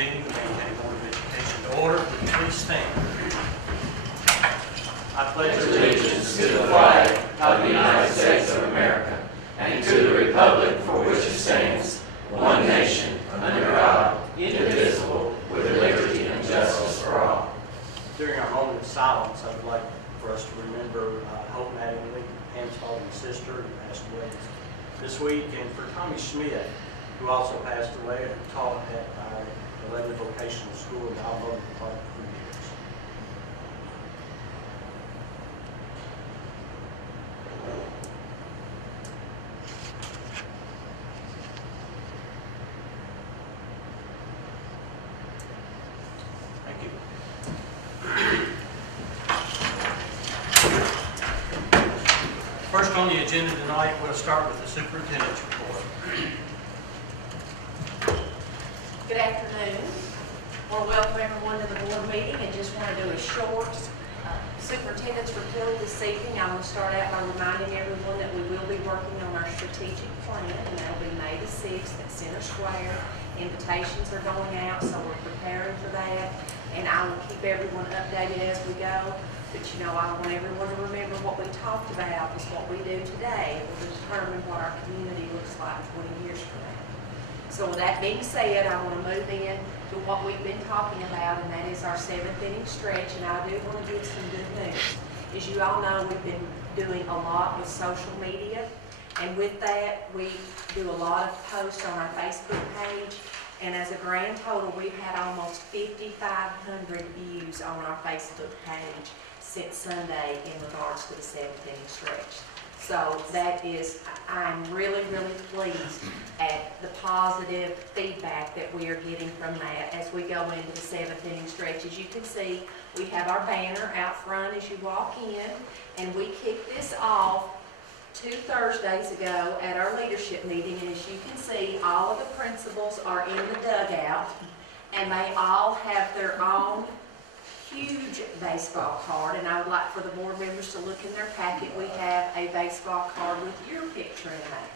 meeting of the County Board of Education to order. Would you please stand? I pledge allegiance to the flag of the United States of America and to the republic for which it stands, one nation, under God, indivisible, with liberty and justice for all. During our moment of silence, I would like for us to remember Hope Mattingly, Pam's father and sister, who passed away this week, and for Tommy Schmidt, who also passed away and taught at our 11th vocational school in the automotive department for years. Thank you. First on the agenda tonight, we'll start with the superintendent's report. Good afternoon. I want to welcome everyone to the board meeting and just want to do a short superintendent's report this evening. I want to start out by reminding everyone that we will be working on our strategic plan, and that will be May the 6th at Center Square. Invitations are going out, so we're preparing for that, and I will keep everyone updated as we go. But you know, I want everyone to remember what we talked about is what we do today. It will determine what our community looks like 20 years from now. So with that being said, I want to move in to what we've been talking about, and that is our 7th inning stretch, and I do want to give some good news. As you all know, we've been doing a lot with social media, and with that, we do a lot of posts on our Facebook page, and as a grand total, we've had almost 5,500 views on our Facebook page since Sunday in regards to the 7th inning stretch. So that is, I'm really, really pleased at the positive feedback that we are getting from that as we go into the 7th inning stretch. As you can see, we have our banner out front as you walk in, and we kicked this off 2 Thursdays ago at our leadership meeting. And as you can see, all of the principals are in the dugout, and they all have their own huge baseball card, and I would like for the board members to look in their packet. We have a baseball card with your picture in there.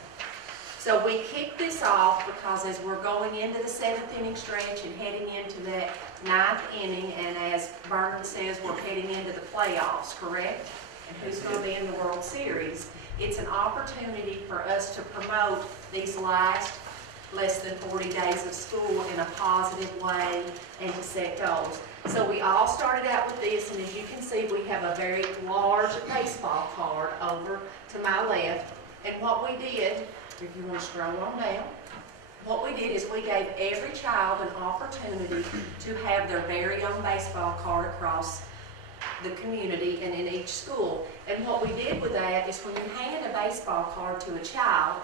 So we kicked this off because as we're going into the 7th inning stretch and heading into that 9th inning, and as Bernard says, we're heading into the playoffs, correct? And who's going to be in the World Series? It's an opportunity for us to promote these less than 40 days of school in a positive way and to set goals. So we all started out with this, and as you can see, we have a very large baseball card over to my left. And what we did, if you want to scroll on down, what we did is we gave every child an opportunity to have their very own baseball card across the community and in each school. And what we did with that is when you hand a baseball card to a child,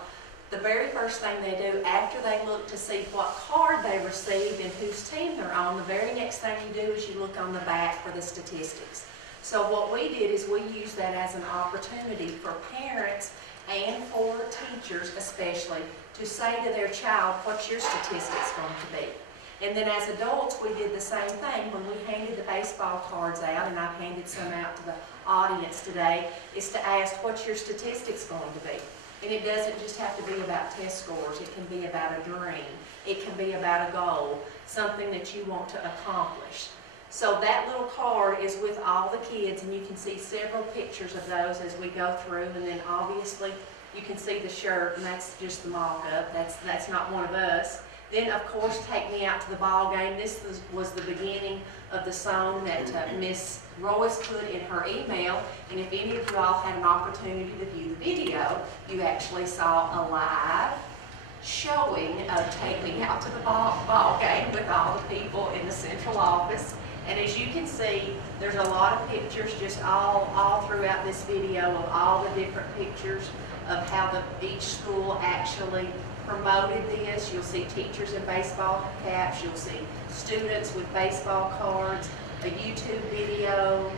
the very first thing they do after they look to see what card they received and whose team they're on, the very next thing you do is you look on the back for the statistics. So what we did is we used that as an opportunity for parents and for teachers especially to say to their child, what's your statistics going to be? And then as adults, we did the same thing when we handed the baseball cards out, and I've handed some out to the audience today, is to ask, what's your statistics going to be? And it doesn't just have to be about test scores. It can be about a dream. It can be about a goal, something that you want to accomplish. So that little card is with all the kids, and you can see several pictures of those as we go through. And then obviously you can see the shirt, and that's just the mock-up. That's not one of us. Then, of course, Take Me Out to the Ball Game. This was the beginning of the song that Miss Royce put in her email. And if any of you all had an opportunity to view the video, you actually saw a live showing of Take Me Out to the ball game with all the people in the central office. And as you can see, there's a lot of pictures just all throughout this video of all the different pictures of how each school actually promoted this. You'll see teachers in baseball caps, you'll see students with baseball cards, a YouTube video,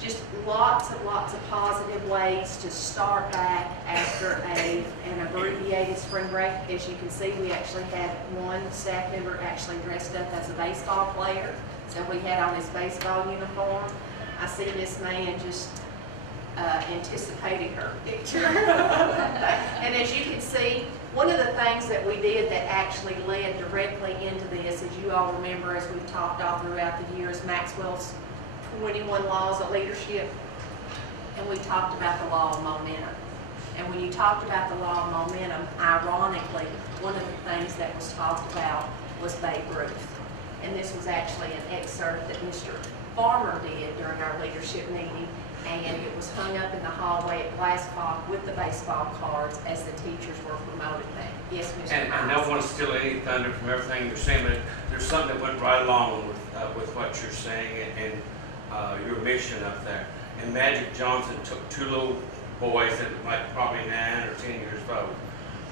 just lots of positive ways to start back after an abbreviated spring break. As you can see, we actually had one staff member actually dressed up as a baseball player. So we had on his baseball uniform. I see this man just anticipating her picture. And as you can see, one of the things that we did that actually led directly into this, as you you all remember, as we've talked all throughout the years, Maxwell's 21 laws of leadership, and we talked about the law of momentum. And when you talked about the law of momentum, ironically, one of the things that was talked about was Babe Ruth. And this was actually an excerpt that Mr. Farmer did during our leadership meeting, and it was hung up in the hallway at Glasscock with the baseball cards as the teachers were promoting them. Yes, Mr. And I don't want to steal any thunder from everything you're saying, but there's something that went right along with what you're saying and your mission up there. And Magic Johnson took two little boys that were like probably 9 or 10 years old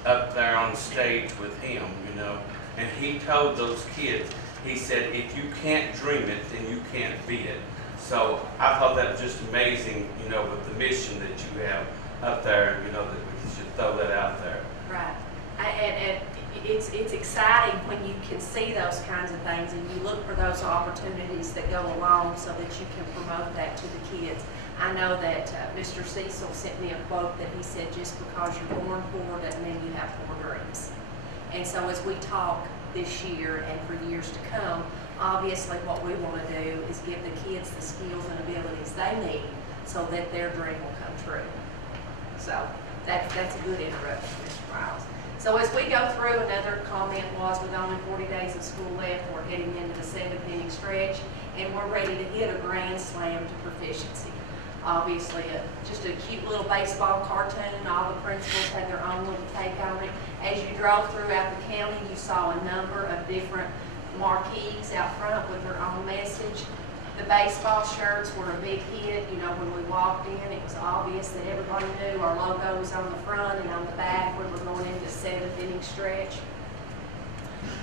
up there on the stage with him, you know, and he told those kids, he said, if you can't dream it, then you can't be it. So I thought that was just amazing, you know, with the mission that you have up there, you know, that we should throw that out there. Right. And it's exciting when you can see those kinds of things and you look for those opportunities that go along so that you can promote that to the kids. I know that Mr. Cecil sent me a quote that he said, just because you're born poor doesn't mean you have poor dreams. And so as we talk this year and for years to come, obviously what we want to do is give the kids the skills and abilities they need so that their dream will come true. So that's a good interruption, Mr. Miles. So as we go through, another comment was with only 40 days of school left, we're heading into the 7th inning stretch, and we're ready to hit a grand slam to proficiency. Obviously, just a cute little baseball cartoon. All the principals had their own little take on it. As you drove throughout the county, you saw a number of different marquees out front with their own message. The baseball shirts were a big hit. You know, when we walked in, it was obvious that everybody knew our logo was on the front, and on the back we were going into 7th inning stretch.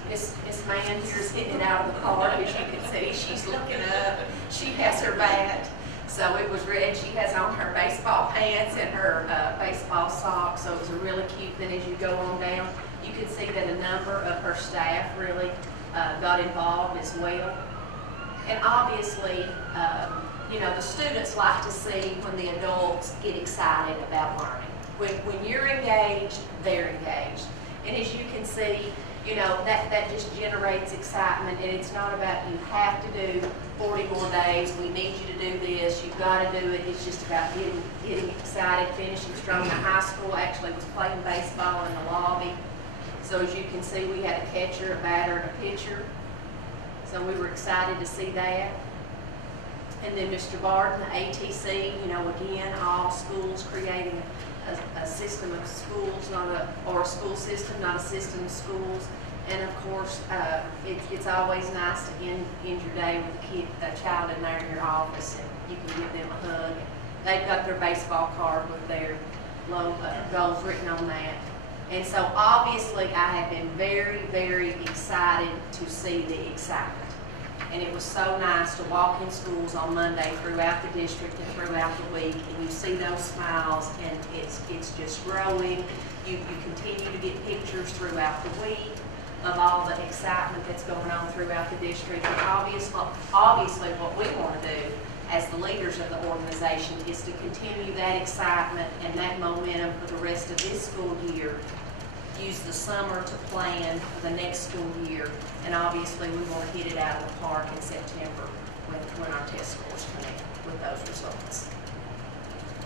Miss Mann here is hitting it out of the park, as you can see. She's looking up. She has her bat. So it was red. She has on her baseball pants and her baseball socks. So it was a really cute thing. As you go on down, you can see that a number of her staff really got involved as well. And obviously, you know, the students like to see when the adults get excited about learning. When you're engaged, they're engaged. And as you can see, you know, that just generates excitement, and it's not about you have to do 40 more days, we need you to do this, you've got to do it. It's just about getting excited, finishing strong. The high school actually was playing baseball in the lobby. So as you can see, we had a catcher, a batter, and a pitcher. So we were excited to see that. And then Mr. Barton, the ATC, you know, again, all schools creating a system of schools, or a school system, not a system of schools. And of course, it's always nice to end your day with a child in there in your office, and you can give them a hug. They've got their baseball card with their goals written on that. And so obviously I have been very, very excited to see the excitement. And it was so nice to walk in schools on Monday throughout the district and throughout the week, and you see those smiles, and it's just growing. You continue to get pictures throughout the week of all the excitement that's going on throughout the district. And obviously what we want to do as the leaders of the organization is to continue that excitement and that momentum for the rest of this school year. Use the summer to plan for the next school year, and obviously we want to hit it out of the park in September when our test scores come in with those results.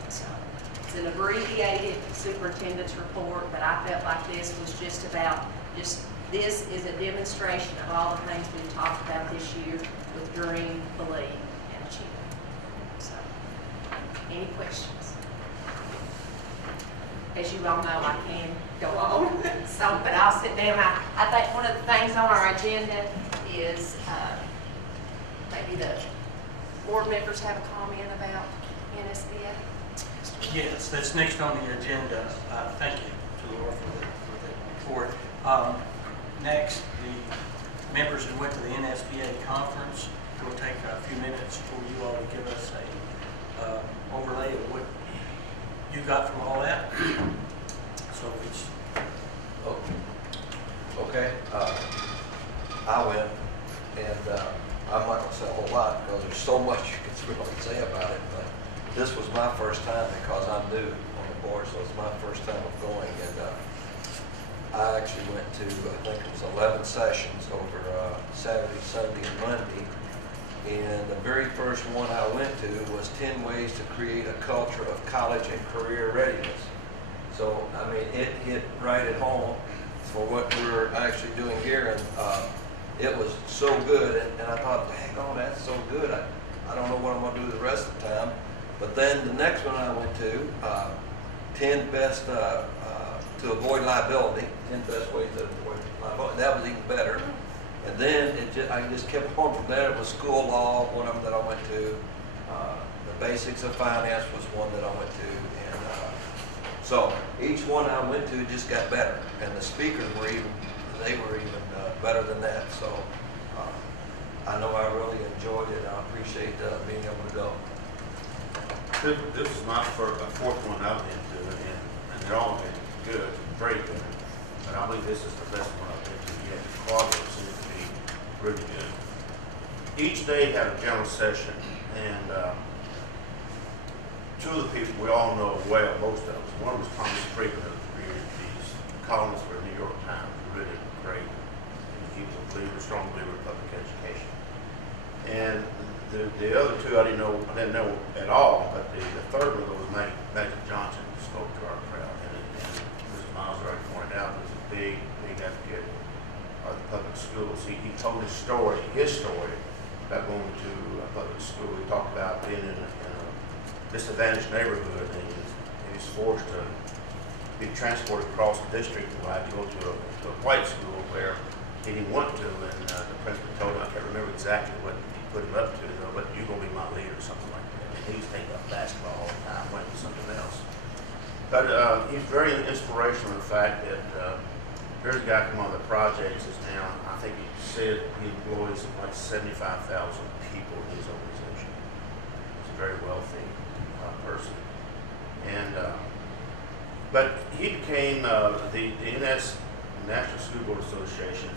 So it's an abbreviated superintendent's report, but I felt like this was this is a demonstration of all the things we've talked about this year with dream, believe, and achieve. So, any questions? As you all know, I can go on, but I'll sit down. I think one of the things on our agenda is maybe the board members have a comment about NSBA. Yes, that's next on the agenda. Thank you to Laura for the report. Next, the members who went to the NSBA conference will take a few minutes for you all to give us a overlay of what you got from all that. So it's okay. I went, and I'm not going to say a whole lot because there's so much you can really say about it. But this was my first time because I'm new on the board, so it's my first time of going. And I actually went to, I think it was 11 sessions over Saturday, Sunday, and Monday. And the very first one I went to was 10 ways to create a culture of college and career readiness. So, I mean, it hit right at home for what we're actually doing here, and it was so good, and I thought, dang, oh, that's so good. I don't know what I'm gonna do the rest of the time. But then the next one I went to, 10 best to avoid liability, 10 best ways to avoid liability. That was even better. And then I just kept on from there. It was school law, one of them that I went to. The basics of finance was one that I went to. And so each one I went to just got better. And the speakers were even better than that. So I know I really enjoyed it. I appreciate being able to go. This is my fourth one I've been to, and they're all been good, very good. But I believe this is the best one I've been to yet. The quality seems to be really good. Each day had a general session, and two of the people we all know well, most of us. One was Thomas Freeman of these columnists for the New York Times, really great. He was a believer, strong believer in public education. And the other two I didn't know at all, but the third one was Magic Johnson, who spoke to our crowd. And Mr. Miles already pointed out, was a big advocate of the public schools. He told his story about going to a public school. He talked about being in a disadvantaged neighborhood, and he was forced to be transported across the district to go to a white school where he didn't want to, and the principal told him, I can't remember exactly what he put him up to, but you're going to be my leader, or something like that. And he was thinking about basketball all the time, went to something else. But he's very inspirational in the fact that here's a guy from one of the projects is now, I think he said he employs like 75,000 people in his organization. He's a very wealthy person. And but he became the NS National School Board Association.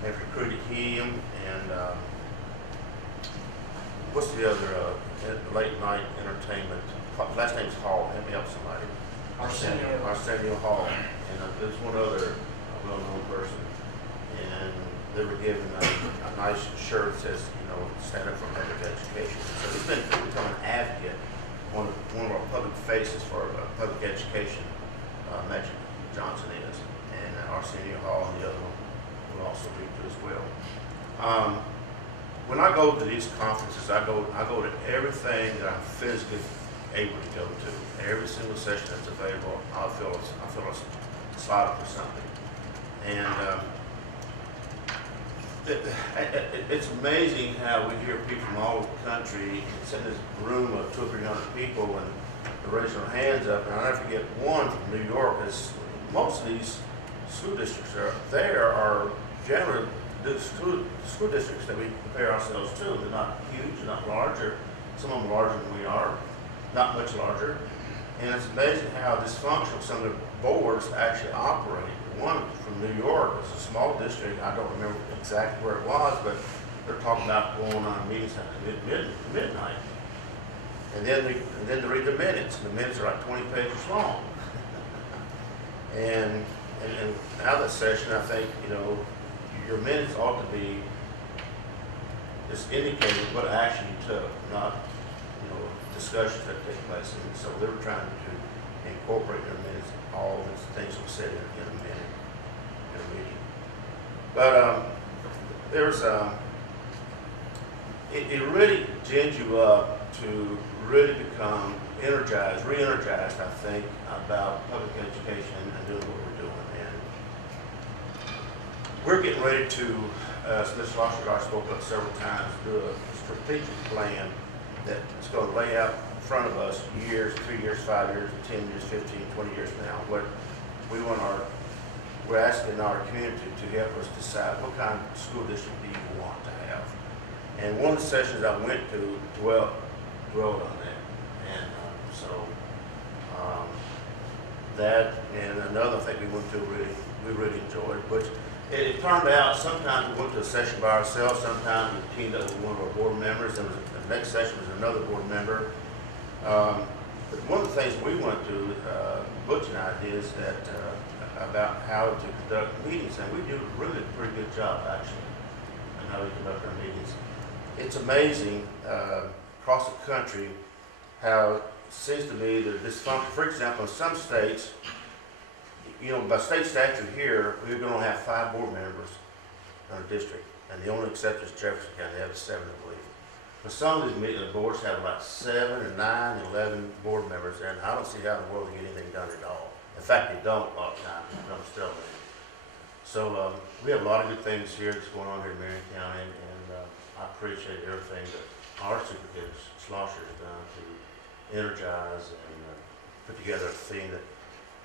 Have recruited him, and what's the other late night entertainment? Last name's Hall. Let me help somebody. Arsenio Hall, and there's one other well-known person, and they were given a nice shirt that says, stand up for public education. So he's become an advocate, one of our public faces for public education. Magic Johnson is, and Arsenio Hall, and the other one will also be to as well. When I go to these conferences, I go to everything that I'm physically able to go to. Every single session that's available, I feel a slide up or something. And it's amazing how we hear people from all over the country. It's in this room of 200 or 300 people, and they're raising their hands up. And I'll never forget one from New York. Most of these school districts are generally the school districts that we compare ourselves to. They're not huge, they're not larger. Some of them are larger than we are, not much larger. And it's amazing how dysfunctional some of the boards actually operate. One from New York is a small district. I don't remember exactly where it was, but they're talking about going on meetings at midnight. And then they read the minutes. And the minutes are like 20 pages long. and out of that session, I think, your minutes ought to be just indicating what action you took, not, discussions that take place. And so they were trying to incorporate in their minutes all the things that were said in a meeting. But it really gins you up to really become re-energized, I think, about public education and doing what we're doing. And we're getting ready to, as Mr. Lostergaard spoke up several times, do a strategic plan that's going to lay out in front of us 3 years, 5 years, 10 years, 15, 20 years from now, what we're asking our community to help us decide what kind of school district do you want to have. And one of the sessions I went to dwelled on that. And that and another thing we went to we really enjoyed, which it turned out sometimes we went to a session by ourselves, sometimes we teamed up with one of our board members, and the next session was another board member. But one of the things we went to, Butch and I did, is that about how to conduct meetings, and we do a really pretty good job, actually, on how we conduct our meetings. It's amazing across the country how it seems to me that dysfunction. For example, in some states, you know, by state statute here, we're going to have 5 board members in our district, and the only exception is Jefferson County. They have 7, I believe. But some of these boards have like 7 and 9 and 11 board members, and I don't see how in the world they get anything done at all. In fact, they don't a lot of times. It comes to them. So we have a lot of good things here that's going on here in Marion County, and I appreciate everything that our superintendent Schlosser has done to energize and put together a theme that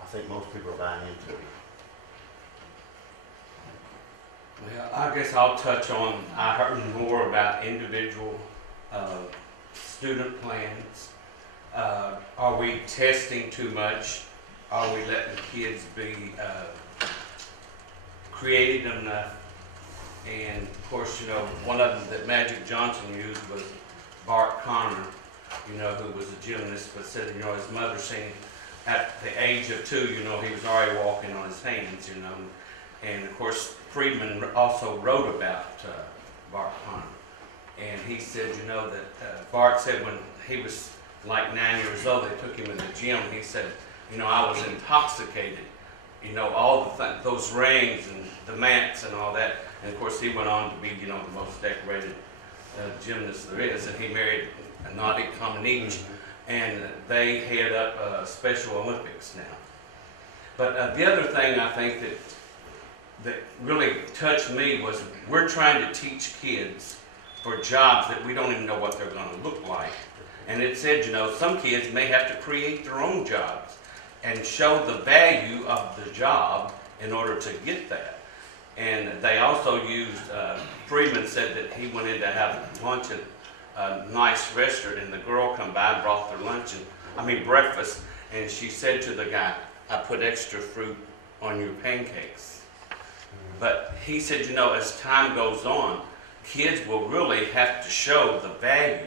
I think most people are buying into. Well, I guess I'll touch on, I heard more about individual student plans. Are we testing too much? Are we letting kids be creative enough? And of course, you know, one of them that Magic Johnson used was Bart Connor, you know, who was a gymnast, but said, you know, his mother seen at the age of 2, you know, he was already walking on his hands, you know. And of course, Friedman also wrote about Bart Connor. And he said, you know, that Bart said when he was like 9 years old, they took him in the gym. He said, you know, I was intoxicated. You know, all the those rings and the mats and all that. And of course, he went on to be, you know, the most decorated gymnast there is. And he married Nadia Comaneci, and they head up Special Olympics now. But the other thing I think that really touched me was we're trying to teach kids for jobs that we don't even know what they're going to look like. And it said, you know, some kids may have to create their own jobs and show the value of the job in order to get that. And they also used, Friedman said that he went in to have lunch at a nice restaurant, and the girl come by and brought their breakfast, and she said to the guy, I put extra fruit on your pancakes. But he said, you know, as time goes on, kids will really have to show the value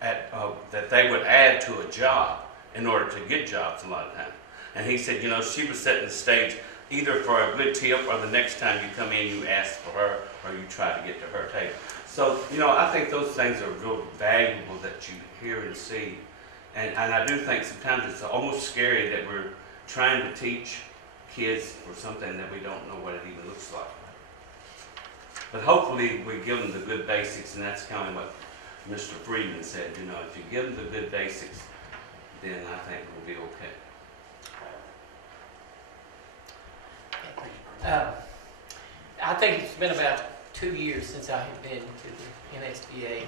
that they would add to a job in order to get jobs a lot of times. And he said, you know, she was setting the stage either for a good tip or the next time you come in, you ask for her or you try to get to her table. So, you know, I think those things are real valuable that you hear and see. And I do think sometimes it's almost scary that we're trying to teach kids for something that we don't know what it even looks like. But hopefully we give them the good basics, and that's kind of what Mr. Friedman said. You know, if you give them the good basics, then I think we'll be okay. I think it's been about 2 years since I have been to the NSBA,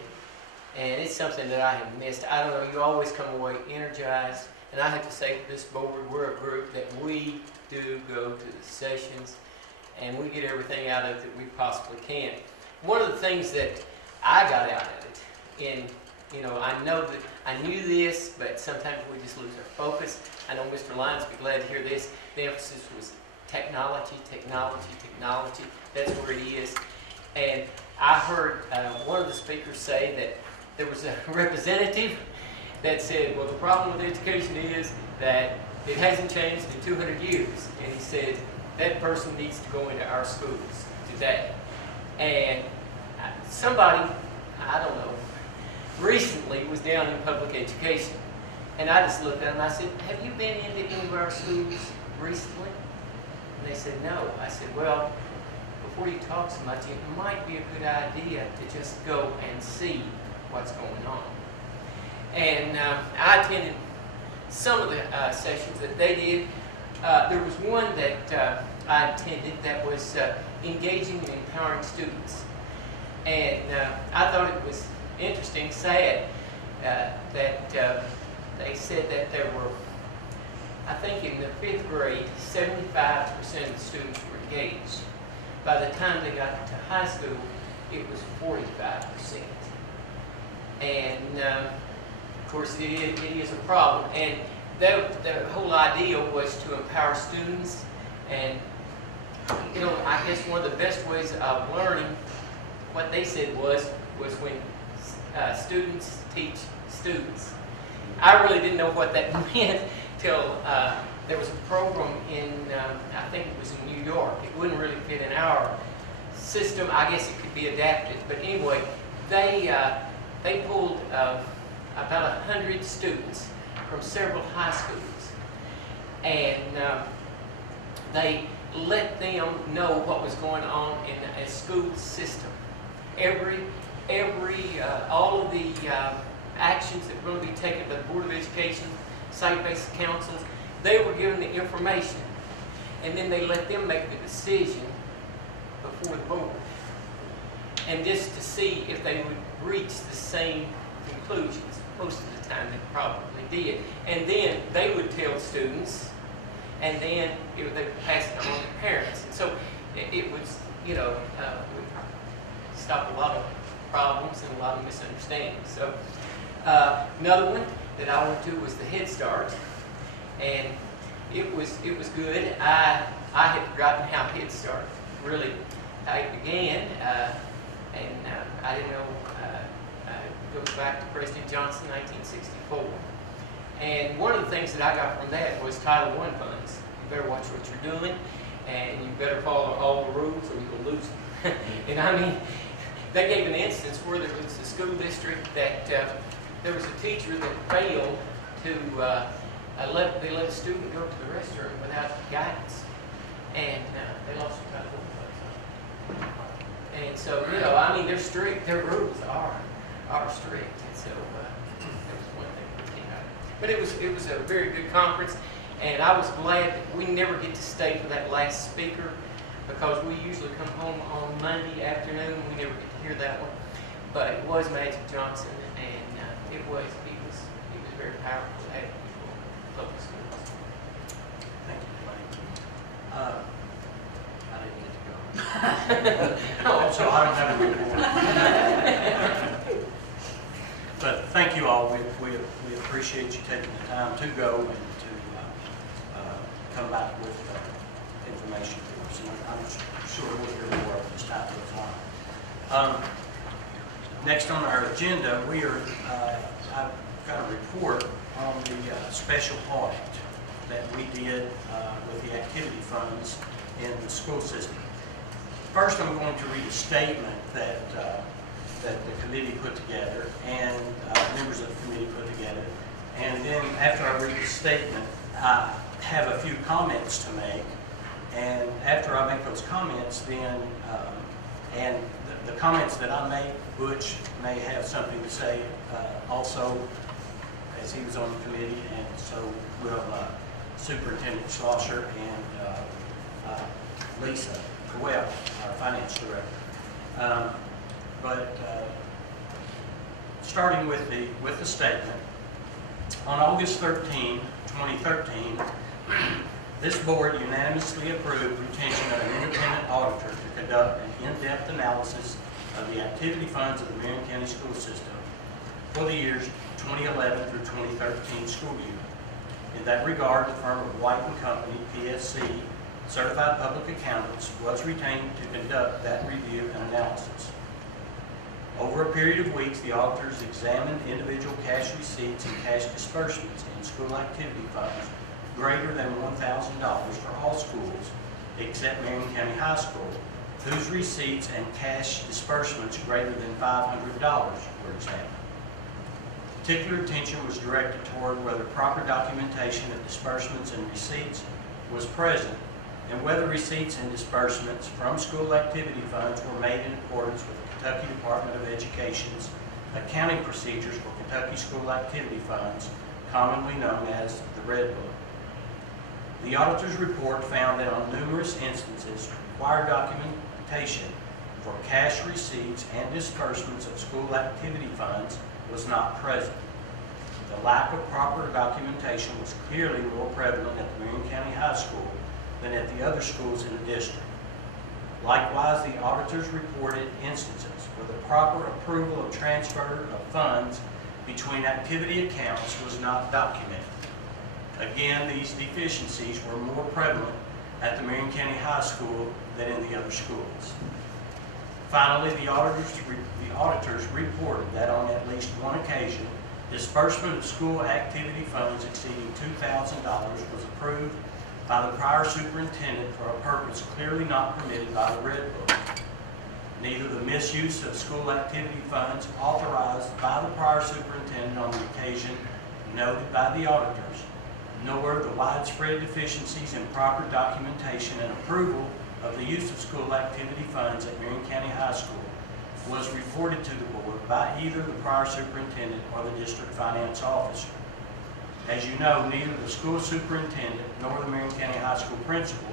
and it's something that I have missed. I don't know, you always come away energized, and I have to say to this board, we're a group that we do go to the sessions, and we get everything out of it that we possibly can. One of the things that I got out of it, and you know, I know that I knew this, but sometimes we just lose our focus. I know Mr. Lyons will be glad to hear this. The emphasis was technology, technology, technology. That's where it is. And I heard one of the speakers say that there was a representative that said, well, the problem with education is that it hasn't changed in 200 years. And he said, that person needs to go into our schools today. And somebody, I don't know, recently was down in public education. And I just looked at them and I said, have you been into any of our schools recently? And they said, no. I said, well, before you talk so much, it might be a good idea to just go and see what's going on. And I attended some of the sessions that they did. There was one that I attended that was engaging and empowering students. And I thought it was interesting, sad, that they said that there were, I think in the 5th grade, 75% of the students were engaged. By the time they got to high school, it was 45%. And of course, it is a problem. And the whole idea was to empower students. And you know, I guess one of the best ways of learning, what they said was when students teach students. I really didn't know what that meant till there was a program in, I think it was in New York. It wouldn't really fit in our system. I guess it could be adapted. But anyway, they pulled about 100 students from several high schools, and they let them know what was going on in a school system. All of the actions that were going to be taken by the Board of Education, site-based councils, they were given the information, and then they let them make the decision before the board, and just to see if they would reach the same conclusions. Most of the time they probably did, and then they would tell students, and then they would pass it on to parents. And so it was, would stop a lot of problems and a lot of misunderstandings. So another one that I went to was the Head Start, and it was good. I had forgotten how Head Start really how it began, and I didn't know. It goes back to President Johnson, 1964. And one of the things that I got from that was Title I funds. You better watch what you're doing, and you better follow all the rules or you'll lose them. And I mean, they gave an instance where there was a school district that there was a teacher that failed to they let a student go to the restroom without guidance, and they lost their Title I funds. And so, I mean, they're strict. Their rules are strict, and so that was one thing that came out. But it was a very good conference, and I was glad that we never get to stay for that last speaker, because we usually come home on Monday afternoon. We never get to hear that one, but it was Magic Johnson, and he was very powerful at public schools. Thank you, Blaine. I didn't get to go. So I don't have a report. But thank you all. We appreciate you taking the time to go and to come back with information for us. And I'm sure we'll hear more as time goes on. Next on our agenda, I've got a report on the special audit that we did with the activity funds in the school system. First, I'm going to read a statement that the committee put together and members of the committee put together. And then after I read the statement, I have a few comments to make. And after I make those comments, then, and the comments that I make, Butch may have something to say also, as he was on the committee, and so will Superintendent Schlosser and Lisa Well, our finance director. But starting with the statement, on August 13, 2013, this board unanimously approved retention of an independent auditor to conduct an in-depth analysis of the activity funds of the Marion County school system for the years 2011 through 2013 school year. In that regard, the firm of White & Company, PSC, Certified Public Accountants, was retained to conduct that review and analysis. Over a period of weeks, the auditors examined individual cash receipts and cash disbursements in school activity funds greater than $1,000 for all schools except Marion County High School, whose receipts and cash disbursements greater than $500 were examined. Particular attention was directed toward whether proper documentation of disbursements and receipts was present, and whether receipts and disbursements from school activity funds were made in accordance with the Kentucky Department of Education's accounting procedures for Kentucky school activity funds, commonly known as the Red Book. The auditor's report found that on numerous instances, required documentation for cash receipts and disbursements of school activity funds was not present. The lack of proper documentation was clearly more prevalent at the Marion County High School than at the other schools in the district. Likewise, the auditors reported instances where the proper approval of transfer of funds between activity accounts was not documented. Again, these deficiencies were more prevalent at the Marion County High School than in the other schools. Finally, the auditors reported that on at least one occasion, Disbursement of school activity funds exceeding $2,000 was approved by the prior superintendent for a purpose clearly not permitted by the Red Book. Neither the misuse of school activity funds authorized by the prior superintendent on the occasion noted by the auditors, nor the widespread deficiencies in proper documentation and approval of the use of school activity funds at Marion County High School was reported to the board by either the prior superintendent or the district finance officer. As you know, neither the school superintendent nor the Marion County High School principal,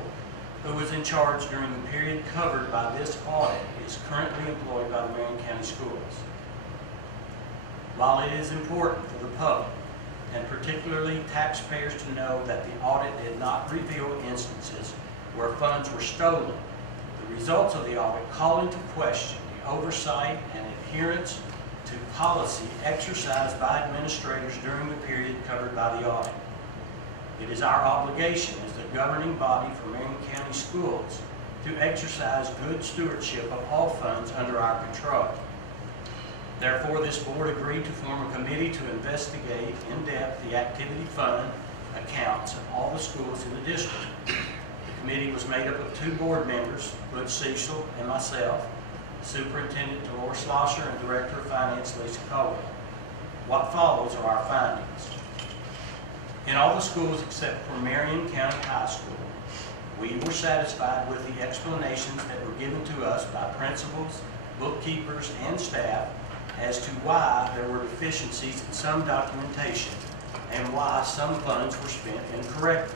who was in charge during the period covered by this audit, is currently employed by the Marion County Schools. While it is important for the public, and particularly taxpayers, to know that the audit did not reveal instances where funds were stolen, the results of the audit call into question the oversight and adherence to policy exercised by administrators during the period covered by the audit. It is our obligation as the governing body for Marion County Schools to exercise good stewardship of all funds under our control. Therefore, this board agreed to form a committee to investigate in depth the activity fund accounts of all the schools in the district. The committee was made up of 2 board members, Butch Cecil and myself, Superintendent Dolores Schlosser, and Director of Finance Lisa Caldwell. What follows are our findings. In all the schools except for Marion County High School, we were satisfied with the explanations that were given to us by principals, bookkeepers, and staff as to why there were deficiencies in some documentation and why some funds were spent incorrectly.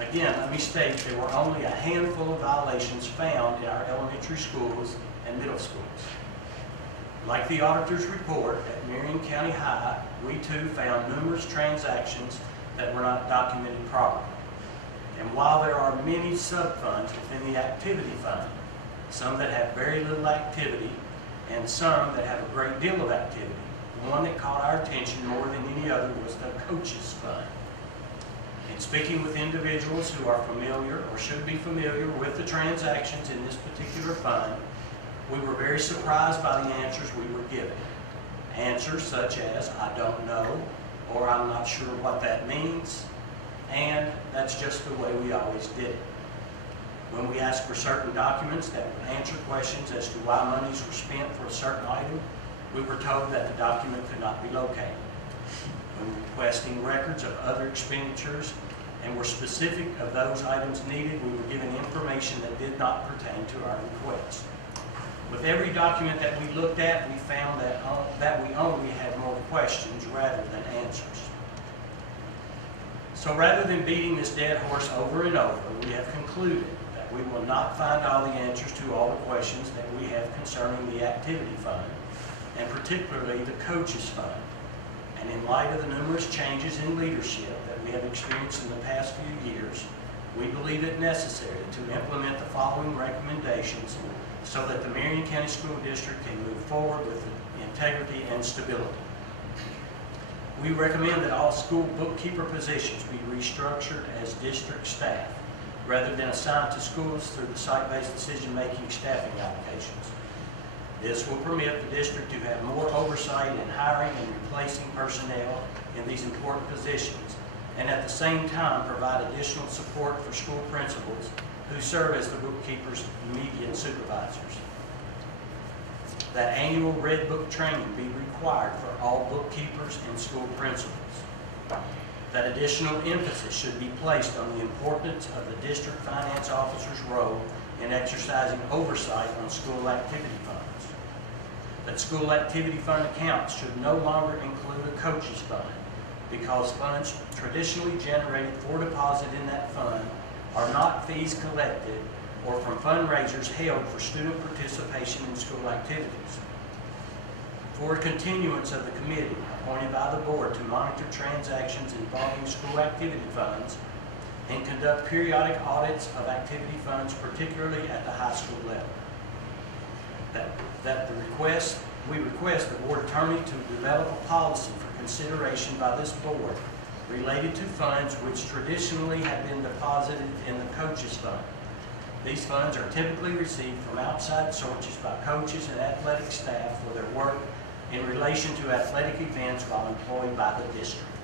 Again, let me state there were only a handful of violations found in our elementary schools and middle schools. Like the auditor's report at Marion County High, we too found numerous transactions that were not documented properly. And while there are many sub-funds within the activity fund, some that have very little activity and some that have a great deal of activity, the one that caught our attention more than any other was the coaches fund. In speaking with individuals who are familiar or should be familiar with the transactions in this particular fund, we were very surprised by the answers we were given. Answers such as, I don't know, or I'm not sure what that means, and that's just the way we always did it. When we asked for certain documents that would answer questions as to why monies were spent for a certain item, we were told that the document could not be located. When requesting records of other expenditures and were specific of those items needed, we were given information that did not pertain to our request. With every document that we looked at, we found that we only had more questions rather than answers. So rather than beating this dead horse over and over, we have concluded that we will not find all the answers to all the questions that we have concerning the activity fund, and particularly the coaches fund. And in light of the numerous changes in leadership that we have experienced in the past few years, we believe it necessary to implement the following recommendations so that the Marion County School District can move forward with integrity and stability. We recommend that all school bookkeeper positions be restructured as district staff, rather than assigned to schools through the site-based decision-making staffing allocations. This will permit the district to have more oversight in hiring and replacing personnel in these important positions, and at the same time provide additional support for school principals who serve as the bookkeepers' immediate supervisors. That annual Red Book training be required for all bookkeepers and school principals. That additional emphasis should be placed on the importance of the district finance officer's role in exercising oversight on school activity funds. That school activity fund accounts should no longer include a coaches fund, because funds traditionally generated for deposit in that fund are not fees collected or from fundraisers held for student participation in school activities. For continuance of the committee appointed by the board to monitor transactions involving school activity funds and conduct periodic audits of activity funds, particularly at the high school level. We request the board attorney to develop a policy for consideration by this board related to funds which traditionally have been deposited in the coaches fund. These funds are typically received from outside sources by coaches and athletic staff for their work in relation to athletic events while employed by the district.